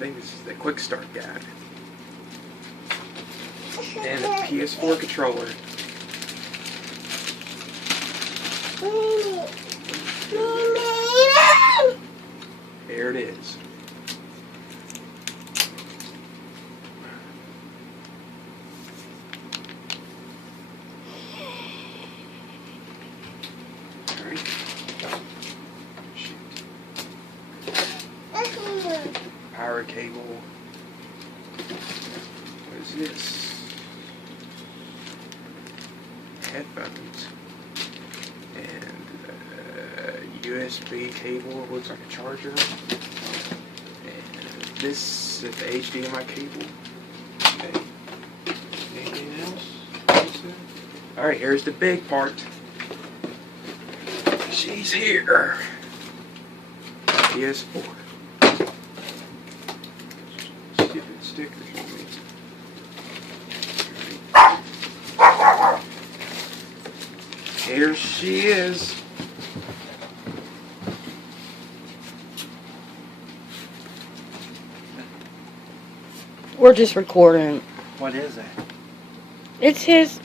think this is the quick start guide. And the PS4 controller. There it is. Alright. Shoot. Power cable. What is this? Headphones. And USB cable. It looks like a charger. And this is the HDMI cable. Okay. Anything else? Alright, here's the big part. She's here. PS4. Stupid stickers on me. Here she is. We're just recording. What is that? It's his